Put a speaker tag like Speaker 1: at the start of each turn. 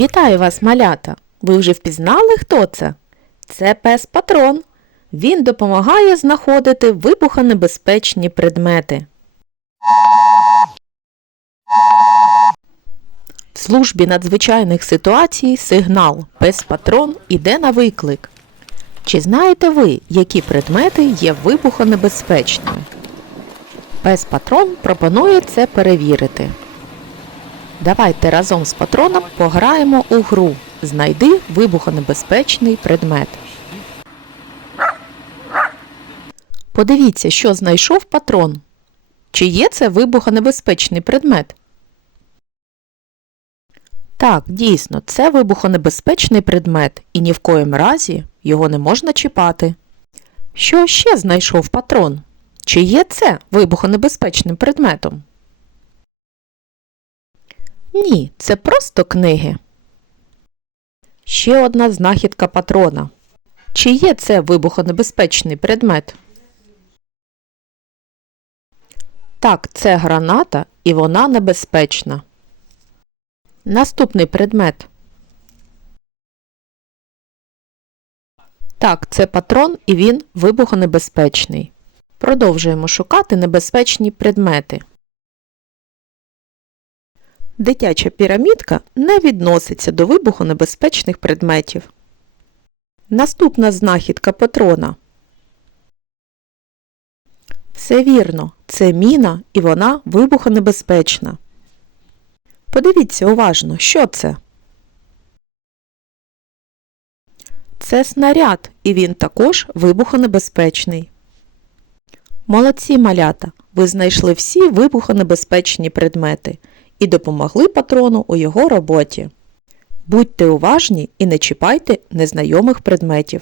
Speaker 1: Вітаю вас, малята! Ви вже впізнали, хто це? Це пес патрон. Він допомагає знаходити вибухонебезпечні предмети. В службі надзвичайних ситуацій сигнал Пес патрон іде на виклик. Чи знаєте ви, які предмети є вибухонебезпечними? Пес патрон пропонує це перевірити. Давайте разом з патроном пограємо у гру. Знайди вибухонебезпечний предмет. Подивіться, що знайшов патрон. Чи є це вибухонебезпечний предмет? Так, дійсно, це вибухонебезпечний предмет, і ні в коїм разі його не можна чіпати. Що ще знайшов патрон? Чи є це вибухонебезпечним предметом? Ні, це просто книги. Ще одна знахідка патрона. Чи є це вибухонебезпечний предмет? Так, це граната і вона небезпечна. Наступний предмет. Так, це патрон і він вибухонебезпечний. Продовжуємо шукати небезпечні предмети. Дитяча пірамідка не відноситься до вибухонебезпечних предметів. Наступна знахідка патрона. Все вірно, це міна і вона вибухонебезпечна. Подивіться уважно, що це? Це снаряд, і він також вибухонебезпечний. Молодці малята! Ви знайшли всі вибухонебезпечні предмети і допомогли патрону у його роботі. Будьте уважні і не чіпайте незнайомих предметів.